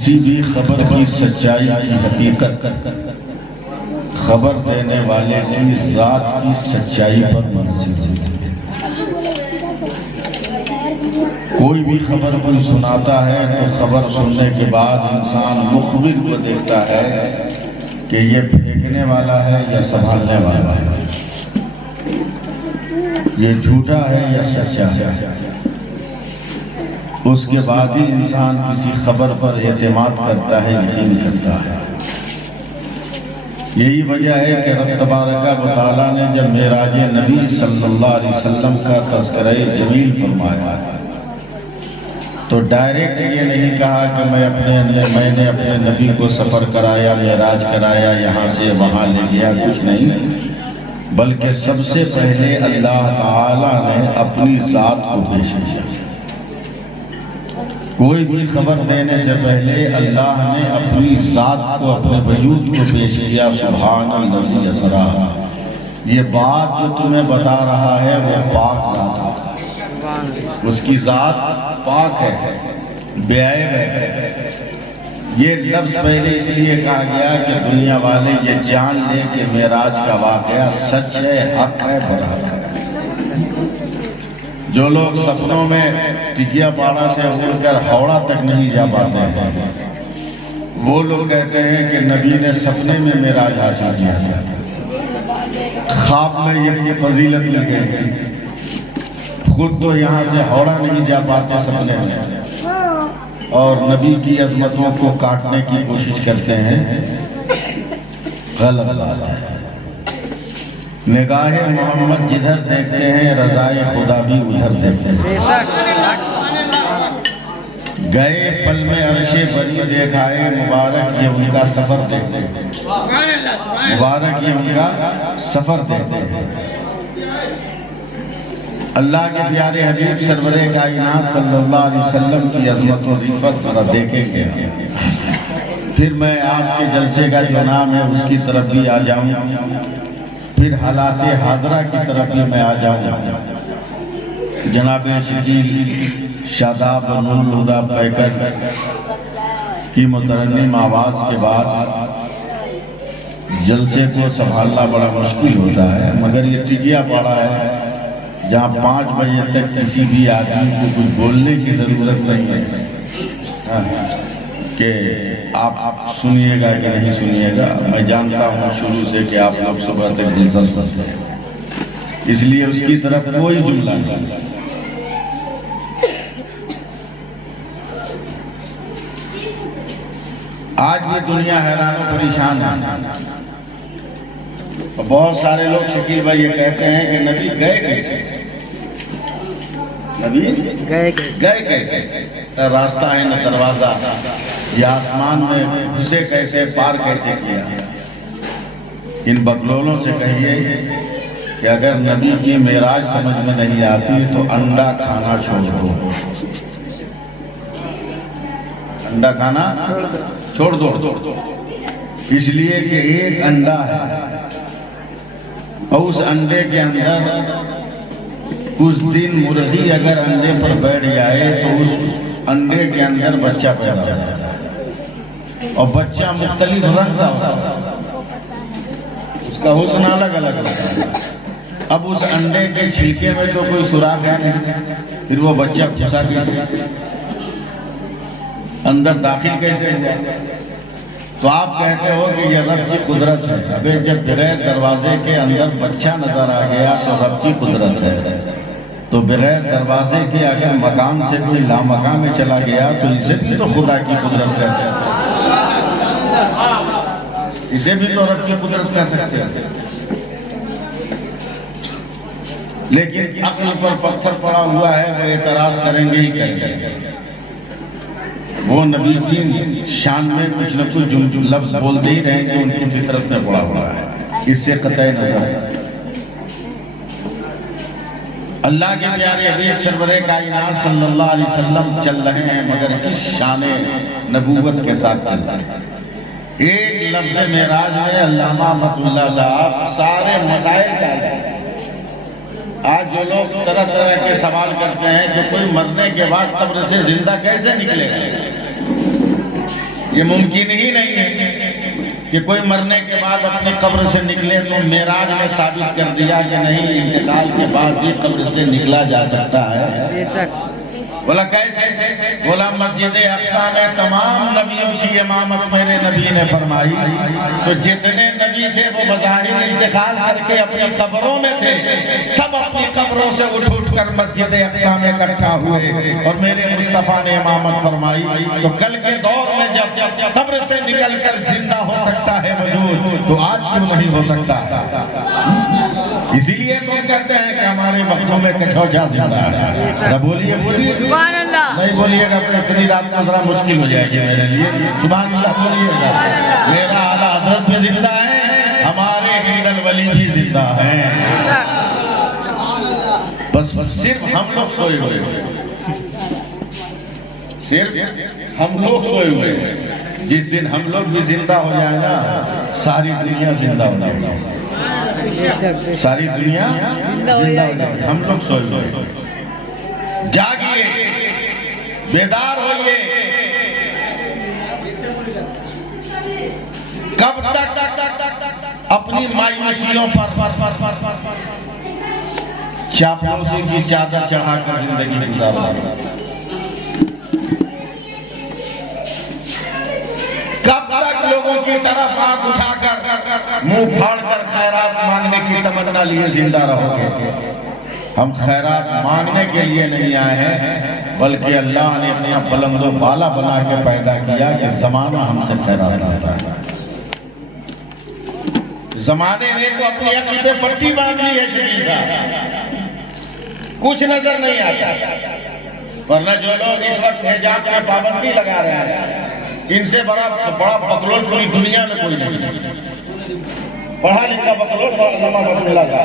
کسی بھی خبر کی سچائی کی حقیقت خبر دینے والے کی ذات کی سچائی پر منحصر ہے۔ کوئی بھی خبر کوئی سناتا ہے تو خبر سننے کے بعد انسان مخبر کو دیکھتا ہے کہ یہ پھینکنے والا ہے یا سنبھالنے والا ہے، یہ جھوٹا ہے یا سچا ہے۔ اس کے بعد ہی انسان کسی خبر پر اعتماد کرتا ہے، یقین کرتا ہے۔ یہی وجہ ہے کہ رب تبارک و تعالیٰ نے جب معراج نبی صلی اللہ علیہ وسلم کا تذکرہ جمیل فرمایا تو ڈائریکٹ یہ نہیں کہا کہ میں نے اپنے نبی کو سفر کرایا، معراج کرایا، یہاں سے وہاں لے گیا، کچھ نہیں، بلکہ سب سے پہلے اللہ تعالیٰ نے اپنی ذات کو پیش کیا۔ کوئی بھی خبر دینے سے پہلے اللہ نے اپنی ذات کو، اپنے وجود کو پیش کیا۔ سبحان الذی اسریٰ، یہ بات جو تمہیں بتا رہا ہے وہ پاک ذات ہے، اس کی ذات پاک ہے، بے عیب ہے۔ یہ لفظ پہلے اس لیے کہا گیا کہ دنیا والے یہ جان لے کہ معراج کا واقعہ سچ ہے، حق ہے، برحق ہے۔ جو لوگ سپنوں میں ٹکیا پاڑا سے اڑ کر ہاوڑہ تک نہیں جا پاتے ہیں، وہ لوگ کہتے ہیں کہ نبی نے سپنے میں معراج حاصل کیا تھا، خواب میں یہ فضیلت مل گئی تھی، خود تو یہاں سے ہاوڑہ نہیں جا پاتے سپنے میں، اور نبی کی عظمتوں کو کاٹنے کی کوشش کرتے ہیں۔ غلط بات ہے۔ نگاہ محمد جدھر دیکھتے ہیں رضائے خدا بھی ادھر دیکھتے ہیں۔ گئے پل میں عرش بری دیکھائے، مبارک یہ ان کا سفر دیکھتے ہیں، مبارک یہ ان کا سفر دیکھتے ہیں۔ اللہ کے پیارے حبیب سرور کائنات صلی اللہ علیہ وسلم کی عظمت و رفعت ذرا دیکھیں گے، پھر میں آپ کے جلسے کا جو نام ہے اس کی طرف بھی آ جاؤں، پھر حالات حاضرہ کی طرف بھی میں آ جاؤں۔ جناب شکیل شاداب نور الہدیٰ پیکر کی مترنم آواز کے بعد جلسے کو سنبھالنا بڑا مشکل ہوتا ہے، مگر یہ ٹکیا پڑا ہے جہاں 5 بجے تک کسی بھی آدمی کو کچھ بولنے کی ضرورت نہیں ہے کہ آپ سنیے گا کہ نہیں سنیے گا۔ میں جانتا ہوں شروع سے کہ آپ لوگ صبح تک دلچسپ ہیں، اس لیے اس کی طرف کوئی جملہ نہیں۔ آج بھی دنیا حیران و پریشان ہے، بہت سارے لوگ شکیل بھائی یہ کہتے ہیں کہ نبی گئے کیسے، نبی گئے کیسے، راستہ ہے نہ دروازہ، یہ آسمان میں گھسے کیسے، پار کیسے کیا۔ ان بگلولوں سے کہیے کہ اگر نبی کی معراج سمجھ میں نہیں آتی تو انڈا کھانا چھوڑ دو، انڈا کھانا چھوڑ دو، اس لیے کہ ایک انڈا ہے اور اس انڈے کے اندر کچھ دن مرغی اگر انڈے پر بیٹھ جائے تو اس انڈے کے اندر بچہ پیدا ہوتا ہے، اور بچہ مختلف رنگ کا ہوتا ہے، اس کا حسن الگ الگ ہوتا ہے۔ اب اس انڈے کے چھلکے میں تو کوئی سوراخ ہے نہیں، پھر وہ بچہ گھسا کیسے، اندر داخل کیسے ہوا؟ تو آپ کہتے ہو کہ یہ رب کی قدرت ہے۔ ابے جب بغیر دروازے کے اندر بچہ نظر آ گیا تو رب کی قدرت ہے، تو بغیر دروازے کے اگر مکان سے کوئی لامکان میں چلا گیا تو اسے بھی تو خدا کی قدرت کہتے ہیں، اسے بھی تو رب کی قدرت کہہ سکتے ہیں۔ لیکن عقل پر پتھر پڑا ہوا ہے، وہ اعتراض کریں گے ہی کریں گے۔ وہ نبی کی شان میں کچھ نہ کچھ لفظ بولتے ہی رہیں گے، ان کی فطرت میں پڑا ہوا ہے، اس سے قطعی نظر ہے۔ اللہ کے پیارے حبیب سرور کائنات صلی اللہ علیہ وسلم چل رہے ہیں، مگر کس شان نبوت کے ساتھ چل رہے ہیں۔ ایک لفظ معراج میں علامہ فتح اللہ صاحب سارے مسائل کا ہے۔ آج جو لوگ طرح طرح کے سوال کرتے ہیں کہ کوئی مرنے کے بعد قبر سے زندہ کیسے نکلے گا، یہ ممکن ہی نہیں ہے کہ کوئی مرنے کے بعد اپنی قبر سے نکلے، تو معراج میں ثابت کر دیا کہ نہیں، انتقال کے بعد بھی قبر سے نکلا جا سکتا ہے۔ بولا کیسے؟ بولا مسجد اقصی میں تمام نبیوں کی امامت میرے نبی نے فرمائی، تو جتنے نبی تھے وہ بظاہر انتقال کر کے اپنی قبروں میں تھے، سب اپنی قبروں سے اٹھ کر مسجد اقصی میں اکٹھا ہوئے اور میرے مصطفیٰ نے امامت فرمائی۔ تو کل کے دور میں جب قبر سے نکل کر زندہ ہو سکتا ہے وجود، تو آج کیوں نہیں ہو سکتا؟ اسی لیے تو کہتے ہیں کہ ہمارے وقتوں میں کچھوچا زندہ ہے۔ بولیے بولیے سبحان اللہ، نہیں بولیے گا تو اتنی رات کو ذرا مشکل ہو جائے گی میرے لیے۔ سبحان اللہ بولیے گا۔ میرا اعلیٰ حضرت بھی زندہ ہے، ہمارے ہند الولی بھی زندہ ہیں، بس صرف ہم لوگ سوئے ہوئے ہیں، صرف ہم لوگ سوئے ہوئے ہیں۔ جس دن ہم لوگ بھی زندہ ہو جائے نا، ساری دنیا زندہ ہو جائے گی، ساری دنیا زندہ ہو جائے گی۔ ہم لوگ سوئے ہوئے ہیں، جاگیے، بیدار ہوئیے۔ کب تک اپنی مایوسیوں پر چاپلوسی کی چادر چڑھا کر زندگی گزارنا؟ کب تک لوگوں کی طرف آنکھ اٹھا کر منہ پھاڑ کر خیرات مانگنے کی تمنا لیے زندہ رہو گے؟ ہم خیرات مانگنے کے لیے نہیں آئے ہیں، بلکہ اللہ نے اتنا بلند و بالا بنا کے پیدا کیا کہ زمانہ ہم سے خیرات آتا ہے۔ زمانے نے تو اپنی عقل پہ پٹی باندھ لی ہے شریف کا، کچھ نظر نہیں آتا۔ ورنہ جو لوگ اس وقت حجاب میں پابندی لگا رہے ہیں، ان سے بڑا بکلول پوری دنیا میں کوئی نہیں۔ پڑھا لکھا بکلول علامہ بدر اللہ کا،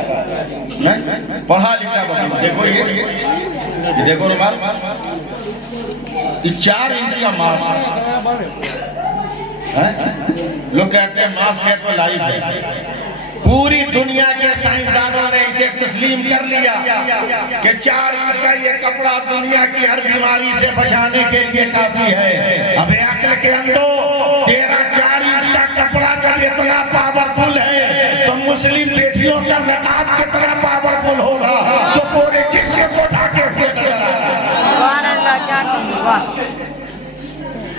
پڑھا لکھا بکلول۔ دیکھو یہ دیکھو رومال، یہ 4 انچ کا ماسک، لوگ کہتے ہیں ماسک ہے تو لائف ہے۔ پوری دنیا کے سائنسدانوں نے اسے تسلیم کر لیا کہ 4 انچ کا یہ کپڑا دنیا کی ہر بیماری سے بچانے کے لیے کافی ہے۔ اب عقل کے اندر تیرا 4 انچ کا کپڑا جب اتنا پاورفل ہے، تو مسلم بیٹیوں کا نقاب کتنا پاورفل ہوگا، تو پورے جسم کو ڈھانکے ہوئے نظر آ رہا ہے۔ سبحان اللہ، کیا کہوں،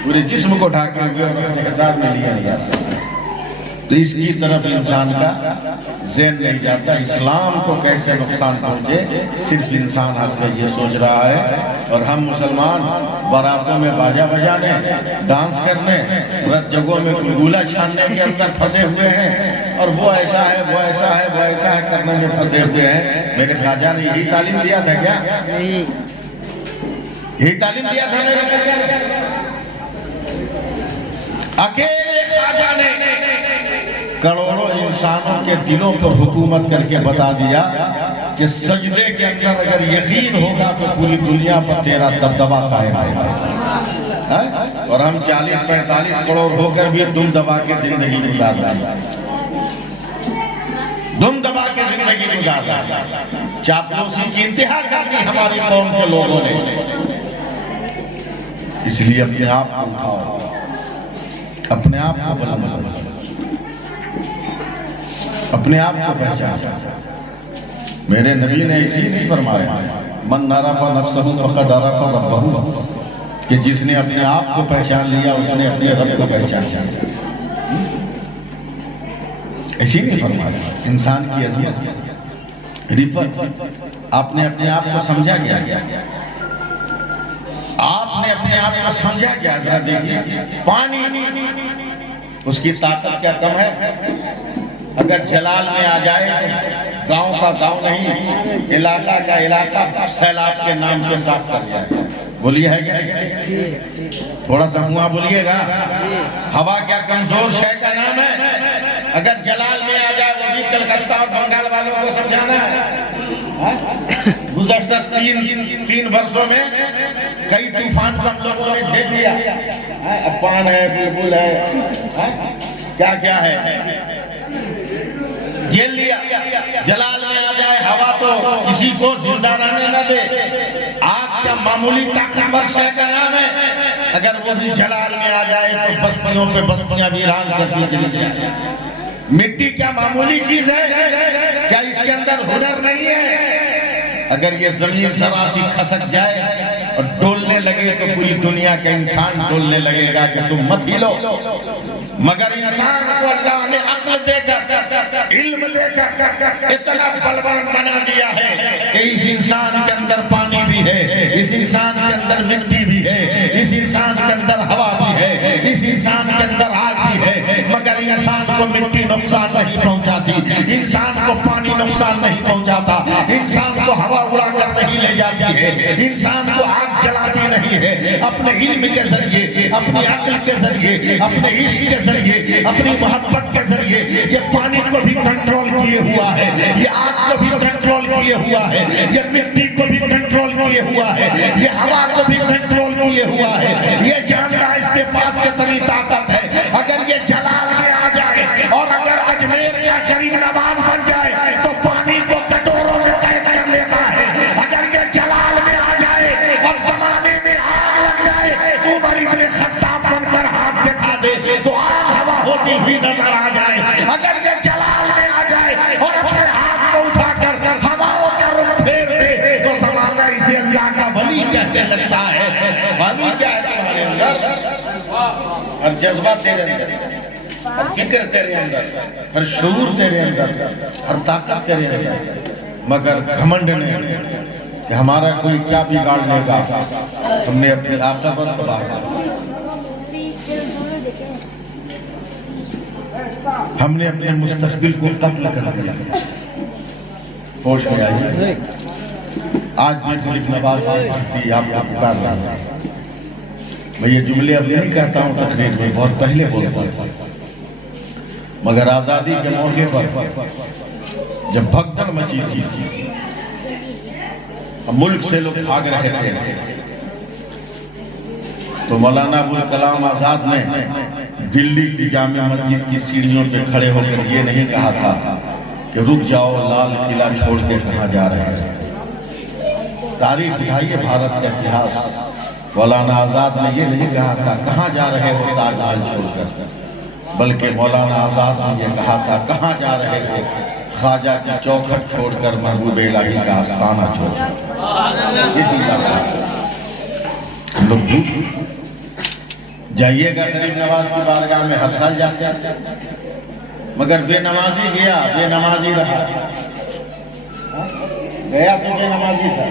پورے جسم کو ڈھانکے ہوئے اور اپنے ہزار میں لیا جاتا ہے۔ تو اس کی طرف انسان کا ذہن نہیں جاتا، اسلام کو کیسے نقصان پہنچے صرف انسان آج کا یہ سوچ رہا ہے۔ اور ہم مسلمان باراتوں میں باجا بجانے، ڈانس کرنے، رت جگہوں میں گلگولا چھاننے کے اندر پھنسے ہوئے ہیں، اور وہ ایسا ہے وہ ایسا ہے وہ ایسا ہے کرنے میں پھنسے ہوئے ہیں۔ میرے خواجہ نے یہی تعلیم دیا تھا کیا؟ یہی تعلیم دیا تھا میرے خواجہ نے؟ اکیلے خواجہ نے کروڑوں انسانوں کے دلوں پر حکومت کر کے بتا دیا کہ سجدے کے اندر اگر یقین ہوگا تو پوری دنیا پر تیرا دبدبا قائم ہے۔ اور ہم 40-45 کروڑ ہو کر بھی دم دبا کے زندگی گزار رہے ہیں، دم دبا کے زندگی گزار رہے ہیں۔ چاپلوسی کی انتہا کر دی ہماری قوم کے لوگوں نے۔ اس لیے اپنے آپ کو اٹھاؤ، اپنے آپ کو بلند کرو، اپنے آپ کو پہچان۔ میرے نبی نے اسی نہیں فرمایا من عرف نفسہ فقد عرف ربہ، کہ جس نے اپنے آپ کو پہچان لیا اس نے اپنے رب کو پہچان لیا۔ ایسی نہیں فرمایا۔ انسان کی عظمت، رفت، آپ نے اپنے آپ کو سمجھا گیا، آپ نے اپنے آپ کو سمجھا گیا۔ ذرا دیکھیے پانی، اس کی طاقت کیا کم ہے؟ اگر جلال میں آ جائے تو گاؤں کا گاؤں نہیں، علاقہ کا علاقہ سیلاب کے نام سے صاف کر جائے۔ بولیے ہے کیا؟ تھوڑا سا منہ بولیے گا۔ ہوا کیا کمزور شے کا نام ہے؟ اگر جلال میں آ جائے وہ بھی کلکتہ اور بنگال والوں کو سمجھانا ہے۔ گزشتہ تین برسوں میں کئی طوفان کو ہم لوگوں نے دیکھ لیا، افان ہے، بلبل ہے، کیا کیا ہے، جیل لیا۔ جلال میں آ جائے ہوا تو کسی کو زندہ رہنے نہ دے۔ آگ کا معمولی طاقتور شے کا نام ہے، اگر وہ بھی جلال میں آ جائے تو بستیوں پہ بستیاں ویران کرتی چلی جائے۔ مٹی کیا معمولی چیز ہے؟ کیا اس کے اندر ہنر نہیں ہے؟ اگر یہ زمین ذرا سی کھسک جائے اور ڈولنے لگے تو پوری دنیا کا انسان ڈولنے لگے گا کہ تم مت ہلو۔ مگر انسان کو اللہ نے عقل دے کر، علم دے کر اتنا بلوان بنا دیا ہے کہ اس انسان کے اندر پانی بھی ہے، اس انسان کے اندر مٹی بھی ہے، اس انسان کے اندر ہوا بھی ہے، اس انسان کے اندر آگ بھی ہے، مگر انسان کو مٹی نقصان نہیں پہنچاتی، انسان کو پانی نقصان نہیں پہنچاتا، انسان کو ہوا اڑا کر نہیں لے جاتی ہے، انسان کو آگ جلاتی نہیں ہے۔ اپنے علم کے ذریعے، اپنی عقل کے ذریعے، اپنے عشق کے ذریعے، اپنی محبت کے ذریعے یہ پانی کو بھی کنٹرول کیے ہوا ہے، یہ آگ کو بھی کنٹرول کیے ہوا ہے، یہ مٹی کو بھی کنٹرول کیے ہوا ہے، یہ ہوا کو بھی کنٹرول کیے ہوا ہے۔ یہ جانتا ہے اس کے پاس کتنی طاقت ہے۔ اگر یہ جلال میں آ جائے اور اگر اجمیر یا کریم نواز بن جائے تو پانی کو کٹوروں میں قید کر لیتا ہے۔ اگر یہ جلال میں آ جائے اور زمانے میں آگ لگ جائے، عمر ابن خطاب بن کر ہاتھ دکھا دے تو آگ ہوا ہوتی ہوئی نظر آ جائے۔ اگر یہ جلال میں آ جائے اور اپنے ہاتھ کو اٹھا کر ہواؤں کا رخ پھیر دے تو زمانہ اسے اللہ کا ولی کہنے لگتا ہے۔ ولی کیا ہے تمہارے اندر؟ اور جذبہ تیرے اندر، اور فکر تیرے اندر، اور شعور تیرے اندر، اور طاقت تیرے اندر، مگر گھمنڈ نے کہ ہمارا کوئی کیا بگاڑ لے گا، ہم نے اپنی عاقبت تباہ کر دی، ہم نے اپنے مستقبل کو قتل کر دیا۔ ہوش میں آئیے، آج بھی ملک نواز تھی آپ کا پکار رہا ہے۔ میں یہ جملے اب نہیں کہتا ہوں تقریر میں، بہت پہلے بولتا تھا، مگر آزادی کے موقع پر جب بھگدڑ مچی تھی، ملک سے لوگ بھاگ رہے تھے، تو مولانا ابوالکلام آزاد نے دلی کی جامع مسجد کی سیڑھیوں پہ کھڑے ہو کر یہ نہیں کہا تھا کہ رک جاؤ، لال قلعہ چھوڑ کے کہاں جا رہے ہیں۔ تاریخ اٹھائیے بھارت کا اتہاس، مولانا آزاد نے یہ نہیں کہا تھا کہاں جا رہے ہو تاج محل چھوڑ کر، بلکہ مولانا آزاد نے یہ کہا تھا کہاں جا رہے ہو خواجہ کی چوکھٹ چھوڑ کر محبوب الہی کا آستانہ چھوڑ کر۔ یہ جملہ کہا تھا۔ لوگ جائیے گا غریب نواز کی بارگاہ میں، ہر سال جاتے ہیں، مگر بے نمازی گیا، بے نمازی رہا، گیا تو بے نمازی تھا،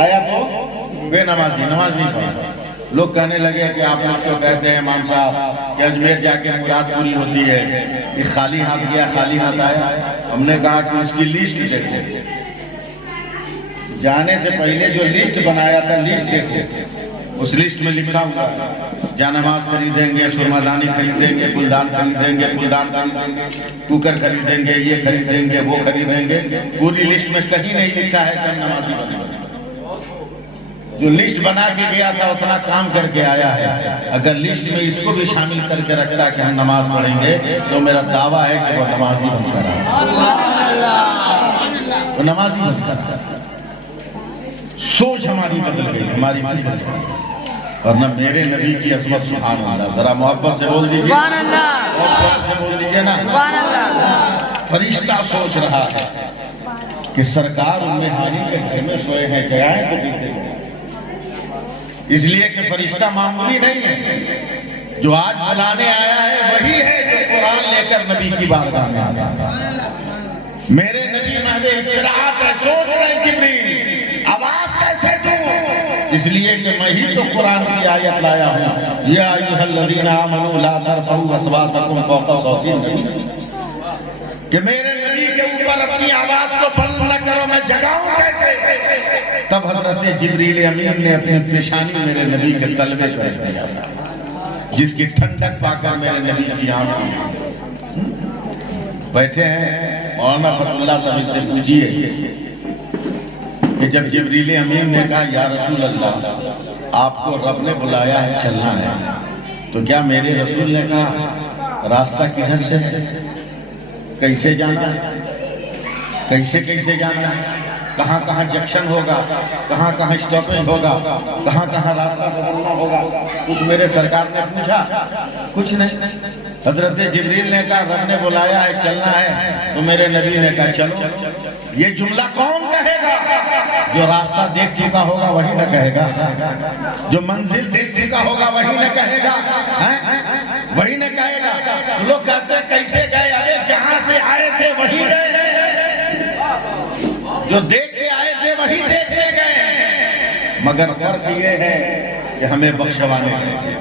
آیا تو بے نمازی، نماز نہیں پڑھا۔ لوگ کہنے لگے کہ آپ لوگ تو کہتے ہیں امام صاحب کہ اجمیر جا کے مراد پوری ہوتی ہے، یہ خالی ہاتھ گیا خالی ہاتھ آیا۔ ہم نے کہا کہ اس کی لیسٹ دیکھیں، جانے سے پہلے جو لیسٹ بنایا تھا لیسٹ دیکھیں، اس لیسٹ میں لکھا ہوا جانماز خریدیں گے، سرمادانی خریدیں گے، گلدان خریدیں گے، پلدان خریدیں گے، کوکر خریدیں گے، یہ خریدیں گے، وہ خریدیں گے۔ پوری لیسٹ میں کہیں نہیں لکھا ہے کہ ہم نمازی بنیں گے۔ جو لیسٹ بنا کے گیا تھا اتنا کام کر کے آیا ہے۔ اگر لیسٹ میں اس کو بھی شامل کر کے رکھتا کہ ہم نماز پڑھیں گے تو میرا دعویٰ ہے کہ وہ نمازی بن کر آیا، وہ نمازی بن کر آیا۔ سوچ ہماری بدل گئی، ہماری فکر، ورنہ میرے نبی کی عظمت سبحان اللہ، ذرا محبت سے بول دیجئے، سبحان اللہ، اور پیار سے بول دیجئے نا۔ سبحان اللہ۔ فرشتہ سوچ رہا ہے کہ سرکار ام ہانی کے گھر میں سوئے ہیں، جائیں تو پیچھے جائیں۔ اس لیے کہ فرشتہ معمولی نہیں ہے، جو آج بلانے آیا ہے وہی ہے جو قرآن لے کر نبی کی بارگاہ میں آیا ہے۔ میرے نبی محض استراحت ہے، سوچ رہے جبریل آواز کیسے دوں، اس لیے کہ میں ہی تو قرآن کی آیت لایا ہوں، یا ایھا الذین آمنوا لا ترفعوا اصواتکم فوق صوت النبی، کہ میرے نبی کے اوپر اپنی آواز کو بلند نہ کرو، میں جگاؤں کیسے؟ تب حضرت جبریل امین نے اپنی پیشانی میرے نبی کے تلوے پر دیا تھا، جس کی ٹھنڈک پا کر میرے نبی کی آنکھوں بیٹھے ہیں۔ مولانا فتح اللہ صاحب سے پوچھئے کہ جب جبریل امین نے کہا یا رسول اللہ آپ کو رب نے بلایا ہے، چلنا ہے، تو کیا میرے رسول نے کہا راستہ کدھر سے ہے، کیسے جانا ہے، کیسے جانا ہے؟ کہاں کہاں جنکشن ہوگا، کہاں کہاں اسٹاپیج ہوگا، کہاں کہاں راستہ بدلنا ہوگا، کچھ میرے سرکار نے پوچھا؟ کچھ نہیں۔ حضرت جبریل نے کہا رب نے بلایا ہے چلنا ہے، تو میرے نبی نے کہا چلو۔ یہ جملہ کون کہے گا؟ جو راستہ دیکھ چکا ہوگا وہی نہ کہے گا، جو منزل دیکھ چکا ہوگا وہی نہ کہے گا، وہی نہ کہے گا۔ لوگ کہتے ہیں کیسے گئے؟ ارے جہاں سے آئے تھے وہی گئے، جو دیکھ کے آئے تھے وہی دیکھنے گئے، مگر فرق یہ ہے کہ ہمیں بخشوانے گئے تھے۔